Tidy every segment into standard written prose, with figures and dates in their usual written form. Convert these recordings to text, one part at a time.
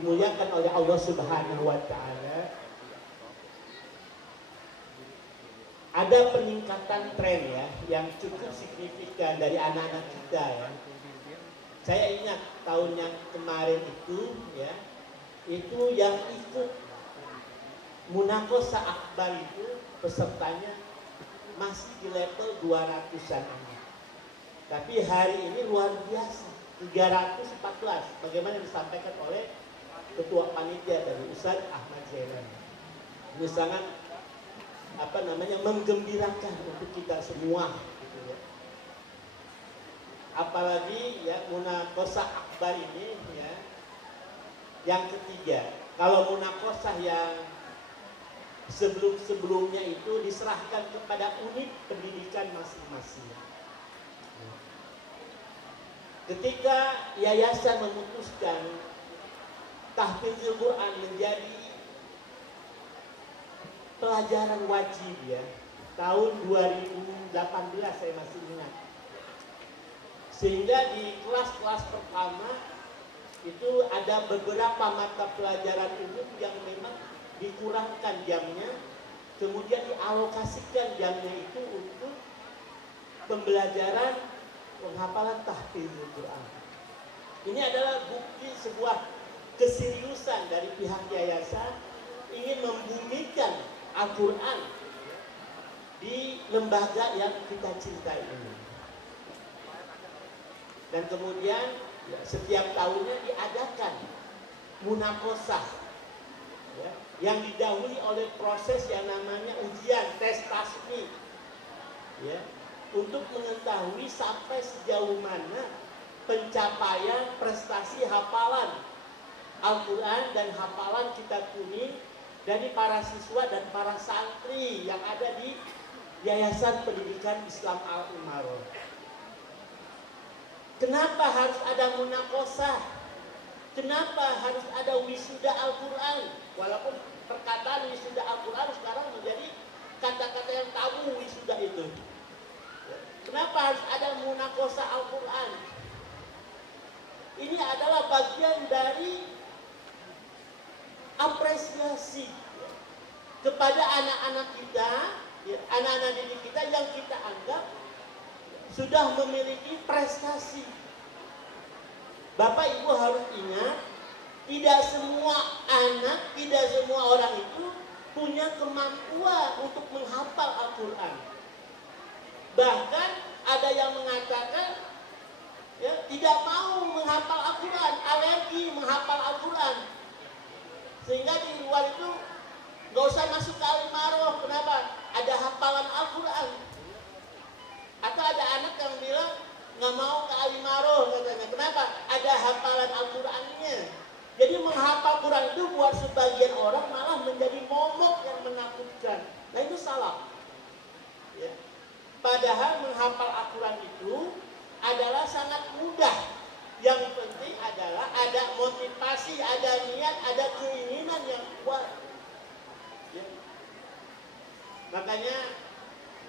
dimuliakan oleh Allah Subhanahu wa taala, ada peningkatan tren ya yang cukup signifikan dari anak-anak kita ya. Saya ingat tahun yang kemarin itu ya, itu yang ikut Munakosa Akbar itu pesertanya masih di level 200-an anak. Tapi hari ini luar biasa, 314, bagaimana yang disampaikan oleh Ketua Panitia dari Ustaz Ahmad Zainal. Ini sangat menggembirakan untuk kita semua gitu ya. Apalagi ya Munakosa Akbar ini ya yang ketiga. Kalau Munakosa yang sebelumnya itu diserahkan kepada unit pendidikan masing-masing. Ketika yayasan memutuskan tahfidzul Quran menjadi pelajaran wajib ya, tahun 2018 saya masih ingat. Sehingga di kelas-kelas pertama itu ada beberapa mata pelajaran umum yang memang dikurangkan jamnya, kemudian dialokasikan jamnya itu untuk pembelajaran penghafalan tahfidzul Quran. Ini adalah bukti sebuah keseriusan dari pihak yayasan ingin membumikan Al-Quran di lembaga yang kita cintai ini. Dan kemudian setiap tahunnya diadakan Munakosah ya, yang didahului oleh proses yang namanya ujian tes tasmi ya, untuk mengetahui sampai sejauh mana pencapaian prestasi hafalan Al-Quran dan hafalan kitab kuning dari para siswa dan para santri yang ada di Yayasan Pendidikan Islam Al-Imarah. Kenapa harus ada Munakosah? Kenapa harus ada wisuda Al-Quran? Walaupun perkataan wisuda Al-Quran sekarang menjadi kata-kata yang tabu wisuda itu. Kenapa harus ada Munakosah Al-Quran? Ini adalah bagian dari apresiasi kepada anak-anak kita, anak-anak didik kita yang kita anggap sudah memiliki prestasi. Bapak Ibu harus ingat, tidak semua anak, tidak semua orang itu punya kemampuan untuk menghafal Al-Quran. Bahkan ada yang mengatakan ya, tidak mau menghafal Al-Quran, alergi menghafal Al-Quran. Sehingga di luar itu nggak usah masuk ke Al-Imarah. Kenapa? Ada hafalan Al-Quran. Atau ada anak yang bilang nggak mau ke Al-Imarah katanya. Kenapa? Ada hafalan Al-Qurannya. Jadi menghafal Quran itu buat sebagian orang malah menjadi momok yang menakutkan. Nah itu salah. Ya. Padahal menghafal Al-Quran itu adalah sangat mudah. Yang penting adalah ada motivasi, ada niat, ada keinginan yang kuat. Ya. Makanya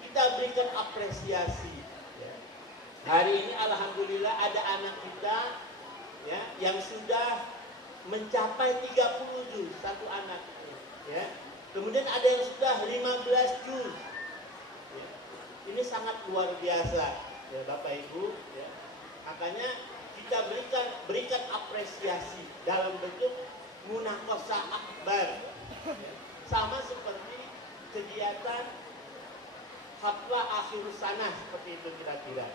kita berikan apresiasi. Ya. Hari ini alhamdulillah ada anak kita ya, yang sudah mencapai 30 juz, satu anak. Ya. Kemudian ada yang sudah 15 juz. Ya. Ini sangat luar biasa ya, Bapak Ibu. Ya. Makanya kita berikan apresiasi dalam bentuk Munakosah Akbar. Sama seperti kegiatan Haflah Akhir Sanah seperti itu kira-kira.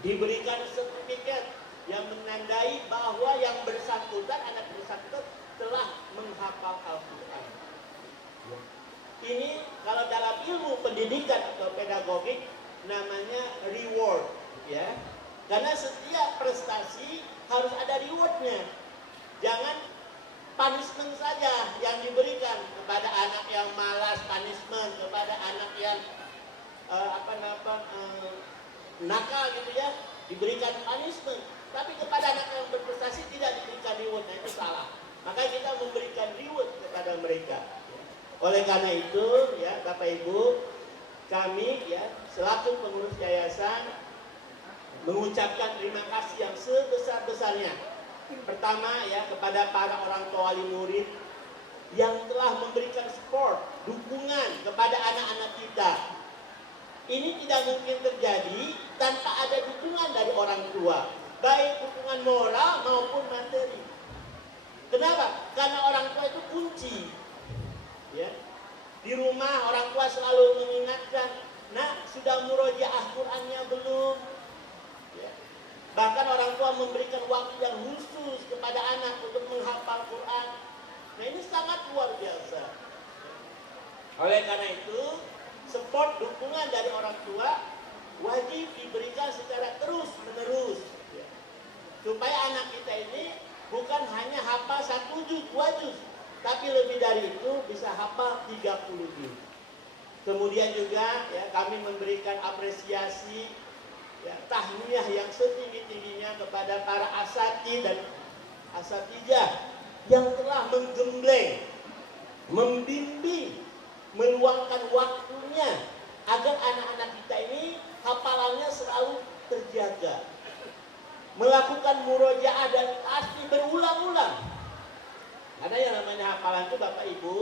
Diberikan sertifikat yang menandai bahwa yang bersangkutan, anak bersangkutan telah menghafal Al-Quran. Ini kalau dalam ilmu pendidikan atau pedagogik namanya reward ya. Karena setiap prestasi harus ada rewardnya. Jangan punishment saja yang diberikan kepada anak yang malas, punishment kepada anak yang nakal gitu ya, diberikan punishment. Tapi kepada anak yang berprestasi tidak diberikan reward, nah itu salah. Maka kita memberikan reward kepada mereka. Oleh karena itu ya Bapak Ibu, kami ya selaku pengurus yayasan mengucapkan terima kasih yang sebesar-besarnya Pertama ya, kepada para orang tua wali murid yang telah memberikan support, dukungan kepada anak-anak kita. Ini tidak mungkin terjadi tanpa ada dukungan dari orang tua, baik dukungan moral maupun materi. Kenapa? Karena orang tua itu kunci. Ya. Di rumah orang tua selalu mengingatkan, "Nak, sudah murojaah Qur'annya belum?" Ya. Bahkan orang tua memberikan waktu yang khusus kepada anak untuk menghafal Quran. Nah, ini sangat luar biasa. Oleh karena itu, support dukungan dari orang tua wajib diberikan secara terus menerus, ya. Supaya anak kita ini bukan hanya hafal 1 juz, 2 juz, tapi lebih dari itu bisa hafal 30 juz. Kemudian juga ya, kami memberikan apresiasi ya, tahniah yang setinggi-tingginya kepada para asatidz dan asatijah yang telah menggembleng, membimbing, meluangkan waktunya agar anak-anak kita ini hafalannya selalu terjaga. Melakukan murojaah dan tasbih berulang-ulang. Karena yang namanya hafalan itu Bapak Ibu,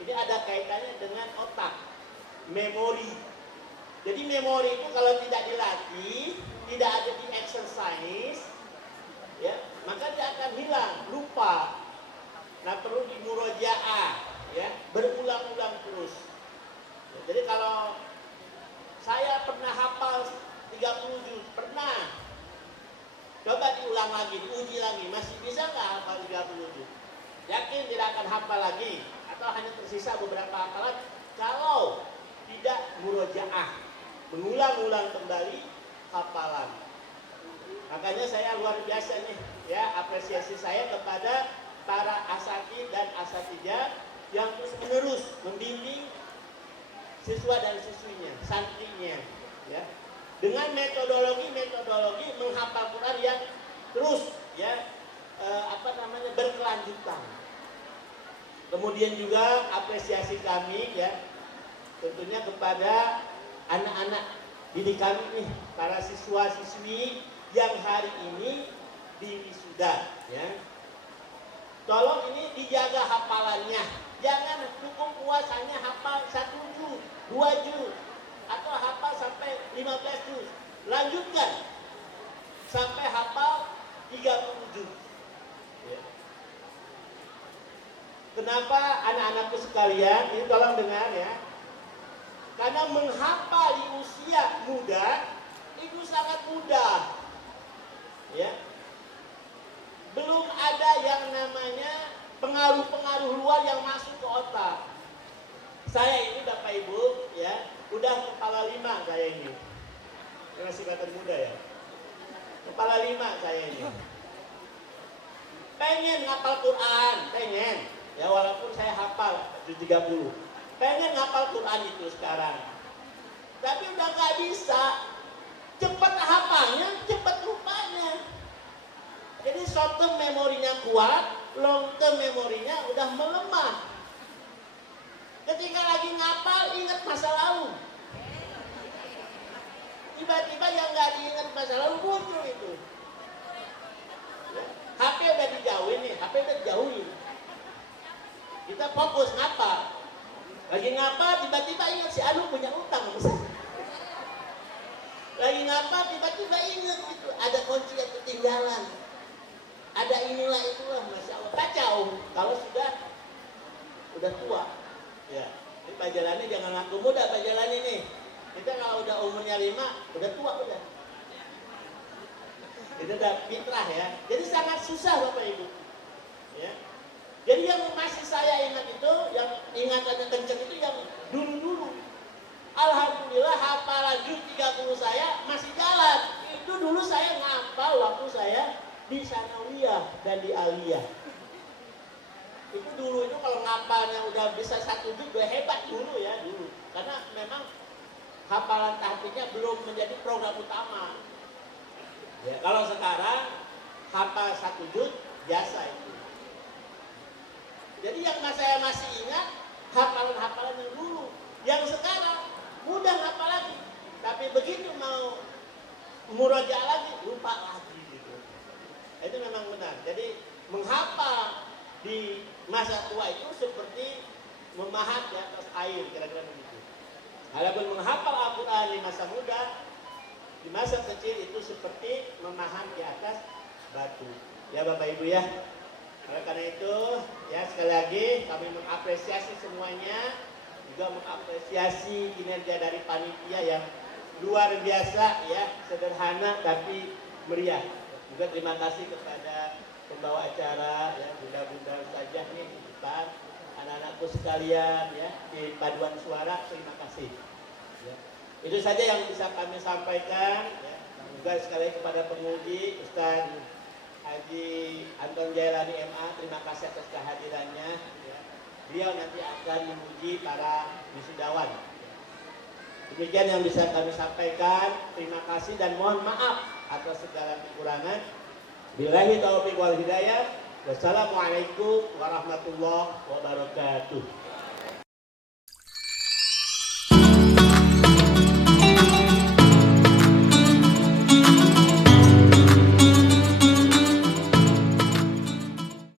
ini ada kaitannya dengan otak, memori. Jadi memori itu kalau tidak dilatih, tidak ada di exercise, ya, maka dia akan hilang, lupa. Nah, perlu di murojaah, ya, berulang-ulang terus. Ya, jadi kalau saya pernah hafal 30 juz, pernah. Coba diulang lagi, diuji lagi, masih bisa nggak hafal 30 juz? Yakin tidak akan hafal lagi? Atau hanya tersisa beberapa hafalan? Kalau tidak murojaah, mengulang-ulang kembali hafalan. Makanya saya luar biasa nih, ya, apresiasi saya kepada para asatidz dan asatijah yang terus menerus membimbing siswa dan siswinya, santrinya, ya, dengan metodologi menghafal Quran yang terus ya berkelanjutan. Kemudian juga apresiasi kami ya tentunya kepada anak-anak didik kami nih, para siswa-siswi yang hari ini diwisuda ya. Tolong ini dijaga hafalannya. Jangan cukup puasanya hafal 1 juz, 2 juz, atau hafal sampai 15 juz. Lanjutkan sampai hafal 30 juz. Ya. Kenapa anak-anakku sekalian, ini tolong dengar ya. Karena menghafal di usia muda itu sangat mudah. Ya. Belum ada yang namanya pengaruh-pengaruh luar yang masuk ke otak. Saya ini Bapak Ibu ya, udah kepala 5 saya ini. Ini masih kelihatan muda ya. Kepala 5 saya ini. Pengen ngapal Quran, pengen. Ya walaupun saya hafal 30. Pengen ngapal Quran itu sekarang. Tapi udah gak bisa. Cepat hafalnya, cepat lupanya. Jadi short term memorinya kuat, long term memorinya udah melemah. Ketika lagi ngapal, ingat masa lalu. Tiba-tiba yang nggak diingat masa lalu muncul itu. Ya. HP udah dijauhin nih, HP udah dijauhin. Kita fokus ngapal. Lagi ngapal, tiba-tiba ingat si Anu punya utang. Lagi ngapal, tiba-tiba ingat gitu. Ada kunci yang ketinggalan. Ada inilah itulah, Masya Allah. Kacau kalau udah tua. Ya, ini pajalannya jangan ngaku muda pajalannya nih. Kita kalau udah umurnya 5, udah tua udah. Itu udah fitrah ya. Jadi sangat susah Bapak Ibu. Ya. Jadi yang masih saya ingat itu, yang ingatannya kenceng itu yang dulu-dulu. Alhamdulillah hafalan juz 30 saya masih jalan. Itu dulu saya ngapal waktu saya di sanawiyah dan di aliyah. Itu dulu itu kalau ngapalnya udah bisa 1 juz udah hebat dulu ya dulu. Karena memang hafalan tahfidnya belum menjadi program utama. Ya, kalau sekarang hafal 1 juz biasa itu. Jadi yang saya masih ingat hafalan-hafalan yang dulu. Yang sekarang mudah hafal lagi. Tapi begitu mau murojaah lagi lupa lagi gitu. Itu memang benar. Jadi menghafal di masa tua itu seperti memahat di atas air, kira-kira begitu. Adapun menghafal Al-Quran di masa muda, di masa kecil itu seperti memahat di atas batu. Ya Bapak Ibu ya. Oleh karena itu, ya sekali lagi kami mengapresiasi semuanya, juga mengapresiasi kinerja dari panitia yang luar biasa ya, sederhana tapi meriah. Juga terima kasih kepada pembawa acara ya, bunda-bunda ustazah nih di depan, anak-anakku sekalian ya di paduan suara, terima kasih. Ya. Itu saja yang bisa kami sampaikan ya. Juga sekali kepada penguji Ustaz Haji Anton Jailani MA, terima kasih atas kehadirannya ya. Beliau nanti akan menguji para wisudawan. Demikian yang bisa kami sampaikan. Terima kasih dan mohon maaf atas segala kekurangan. Billahi taufiq wal hidayah. Wassalamualaikum warahmatullahi wabarakatuh.